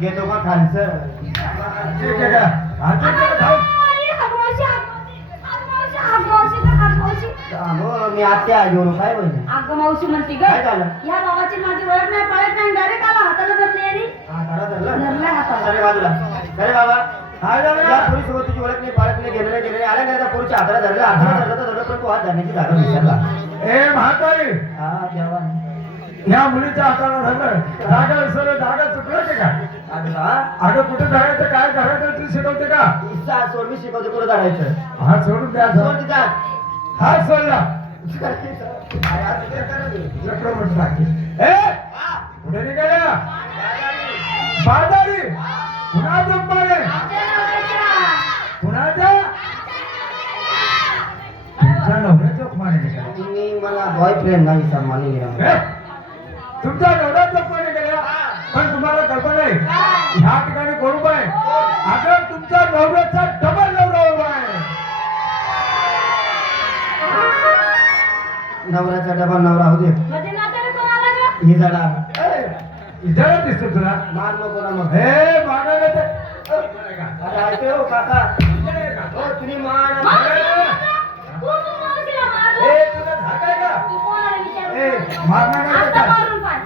घेतो का खालचं मी आत्या घेऊन काय बोलले अगं मावशी म्हणते ग काय झालं या बाबाची माझी ओळख नाही पळत नाही डायरेक्ट आला हाताला धरले आणि धरलाय हाताला अरे बाजूला अरे बाबा पुरुषसोबत तुझी ओळख नाही पाळत नाही गेलेलं गेलेलं आल्या गेल्या पुरुष हाताला धरलं हाताला धरलं तर धरलं पण तू हात धरण्याची जागा विसरला ए म्हातारी हा देवा या मुलीच्या हाताला धरलं जागा विसरलं जागा चुकलं ते का अगं कुठे धरायचं काय धरायचं तू शिकवते का इच्छा सोड मी शिकवते कुठं धरायचं हात सोडून द्या सोड तिचा हात सोडला चक्रवर्ती टाकी ए कुठे निघाल्या बाजारी पुन्हा जंपाने कुणाच्या तुमच्या नवऱ्या जोखमाने निघाल्या तुम्ही मला बॉयफ्रेंड नाही सन्मानी ए, तुमच्या नवऱ्या जोखमाने गेल्या पण तुम्हाला कल्पना आहे ह्या ठिकाणी कोण उभा आहे अगं तुमच्या नवऱ्याचा डबल नवरा उभा आहे नवऱ्याचा डबल नवरा होते म्हणजे नात्याने कोण आला ग ही झाला इथे दिसतो तुला मार नको ना मग हे मागायला ते अरे ऐकू हो काका हो तुम्ही मार तू मावशीला मारलं ए तुला धाकाय का तू कोणाला विचारलं ए मारणार नाही आता का मारून पाय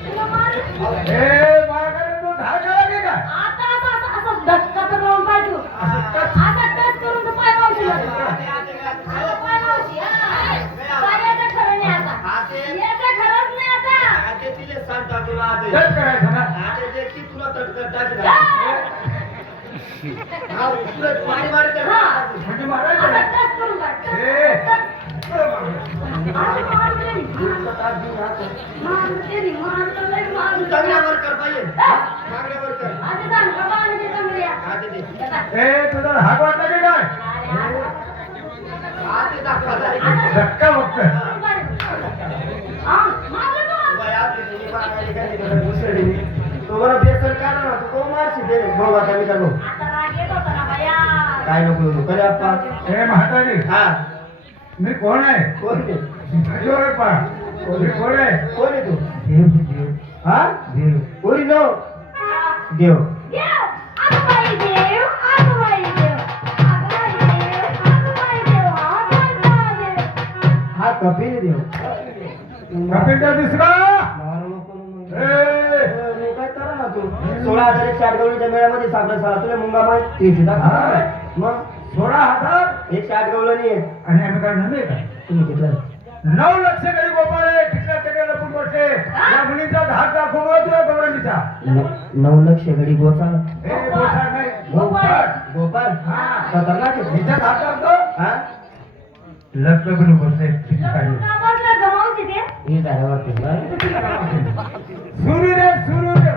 तुला मारलं ए मागायला तू धाकायला की काय आता असं धक्का तर लावून पाय तू आता टच करून तू पाय मावशीला आता पाय मावशी हा. पायाचं खरं नाही आता याचं खरंच नाही आता तेच करायचं ना म्हणजे मारायचं आता नाही. टच करून पाय ए आता मारलं नाही. मारलं ते नाही, मारलं नाही, मारलं. आता सांग, बाबा आणि ते चांगले या. आता. ए तुझा धाक वाटला की काय धक्का बघतोय हा, मारलं तू. तुम्हाला बेसन काय ना तू तो मारशी दे भाऊ आता मी करतो आता राग येत होता ना बाया. काय नको करे आपण ए म्हातारी हा मी कोण आहे कोण ते जोरात पहा मी कोण आहे कोण आहे तू देव देव हा देव कोणी नो हा. देव देव, अगं बाई देव, अगं बाई देव, अगं बाई देव, अगं बाई देव, अगं बाई देव. हा कपिल देव कपिलचा दिसला मारू नको ना मग. ए मग काय करा ना तू 16,000 शाटगवळीच्या मेळ्यामध्ये सापडा साला तुला मुंगा माहिती हा. मग 16,000 एक शाटगवळं नाही आहे. आणि आम्ही काय नव्हे काय तुम्ही घेतलं 9 लक्ष गडी गोपाळ ठिकला ठिकाणी लपून बसले या मुलीचा धाक दाखवून होतो गौरवणीचा 9 लक्ष घडी गोपाळ ए गोसाळ नाही गोपाळ. गोपाळ हा. खतरनाक आहे हिच्या धाक दाखवतो हा लग्न करून बसले ठिकाणी का बसलं गं मावशी ते? हे काय वाटतं सुरू रे सुरू रे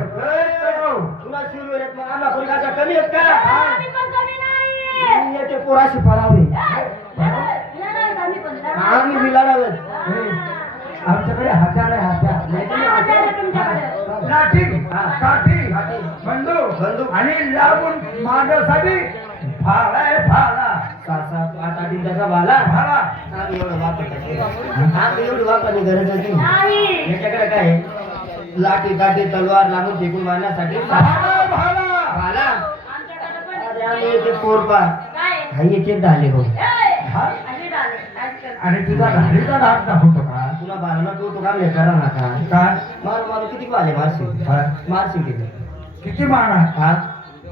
तुला शिरू येत मग आम्हाला कोणी काय कमी आहेत का आम्ही पण कमी नाहीये. मी येते पोराशी पळावे आम्ही पण आम्ही मिळालावे आमच्याकडे हत्यार आहे हत्यार लाठी काठी बंदूक आणि लागून मारण्यासाठी भाला आहे भाला 7-8 इंचाचा भाला भाला आम्ही एवढं वापरतो आम्ही एवढी वापरणी गरज नाही नाही. याच्याकडे काय आहे? लाठी काठी तलवार लागून फेकून मारण्यासाठी भाला भाला भाला आमच्याकडे पण अरे आम्ही येते पोरपा काय? हाई एक ढाले हो हा? अशी डाले, आजकाल. आणि तुझा धाडीचा धाक दाखवतो का तुला बाळाला तू काम हे करा ना का काय मारू मारू किती बाले मारशील हा? मारशील किती किती मारा हा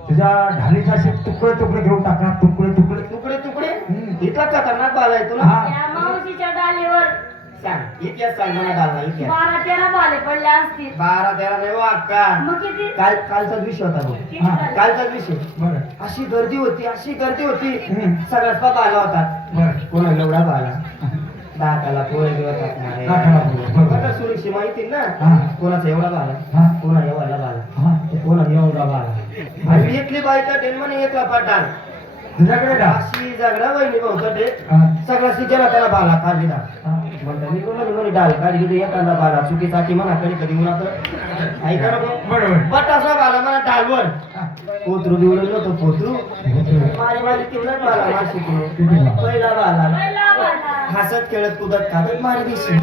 तुझ्या ढालीचे असे तुकडे तुकडे घेऊन टाकणार तुकडे तुकडे तुकडे तुकडे हम्म. इतका खतरनाक बाल आहे तुला हा. त्या मावशीच्या डालीवर सांग इतिहास सांग मला डालना इतिहास 12-13 बाले पडले असतील. 12-13 नाही हो अक्का मग किती? कालचाच विषय होता तो किती हा. झाले? कालचाच विषय बरं अशी गर्दी होती हम्म. सगळ्याच बाबा आला होता बरं कोणा एवढा बाला दाताला पोळे किंवा दाताला पोळे, बरोबर. आता सुरक्षी माहिती ना हा. कोणाचा एवढा बाला हा. कोणा एवढा बाला हा. कोणा एवढा बाला आणि एकली बायका टेनमध्ये एकला पटाल तुझ्याकडे का अशी झगडा वहिनी भाऊ ते हा. सगळा सिजन त्याला बाला काढली ना हा. म्हणतो मी कोण म्हणे डाल काढली तर एखादा बाला चुकीसाठी म्हणा कधी कधी म्हणा तर ऐका नको बरोबर बटासा बाला म्हणा डायव्हर हा. पोतरू निवडून नव्हतं पोतरू मारे मारे तेवढाच बाला मार शिकलो पहिला बाला पहिला बाला. हसत खेळत कुदत खादत मारे दिशी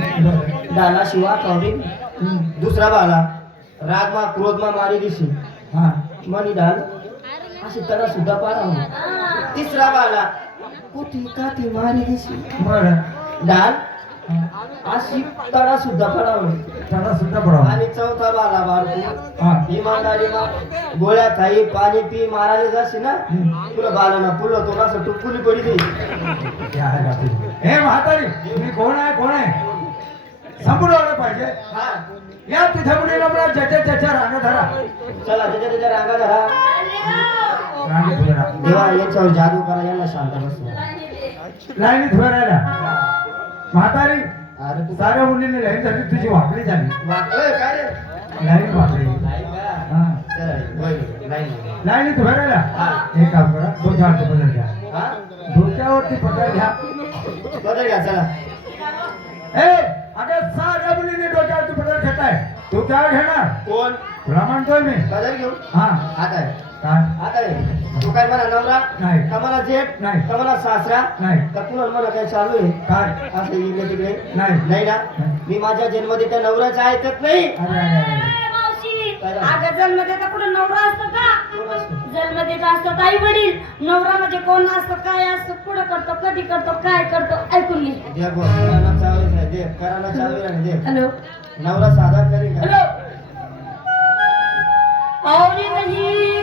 डाला शिवा कवडी दुसरा बाला रागमा क्रोधमा मारे दिशी हा. मनी डाल अशी त्याला सुद्धा पाळा तिसरा बाला कुठे का ते मारे दिशी बरं. डाल अशी तडा सुद्धा पडावं त्याला सुद्धा पडावं. आणि चौथा बाला बारकू हा. इमानदारी गोळ्या खाई पाणी पी मारायला जाशी ना तुला बालाना पुरलं तो असं टुकुली पडी दे ते आहे का ते? हे म्हातारी मी कोण आहे संपूर्ण आलं पाहिजे. हा या तिथे मुलीला मला ज्याच्या रांगा धरा. चला त्याच्या रांगा धरा रांगेत उभे राहा. देवा याच्यावर जादू करा यांना शांत बसवा लाईनीत उभे राहिला. म्हातारी अरे तू साऱ्या मुलींनी लाईन झाली तुझी वापली झाली. वाकलोय काय रे लाईन वापली. नाही का? हा. चला, होय, नाही. लाईनीत उभे राहिला. हा. एक काम करा डोक्यावरती पदर घ्या. हा? डोक्यावरती पदर घ्या. बदल घ्या चला ए अगं साऱ्या मुलींनी डोक्यावरती पदर घेताय. तू काय घेणार कोण तुला म्हणतोय मी. बदल घेऊ हा हात आहे काय हात आहे तू काय म्हणा नवरा नाही. का मला जेठ नाही. का मला सासरा नाही का तुला मला काय चालू आहे काय असं इकडे तिकडे नाही. नाही ना नाही. मी माझ्या जन्ममध्ये त्या नवऱ्याचं ऐकत नाही अरे अरे अरे ए, मावशी काय झालं? अगं जन्म देता कुठं नवरा असतो का कोण असतं? जन्म देत असतात आई वडील नवरा म्हणजे कोण असतो काय असतो पुढं करतो कधी करतो काय करतो ऐकून घे दे गो, करायला चावेल आहे, दे करायला चावेल आहे, दे हॅलो नवरा साधा करेल का हॅलो और नहीं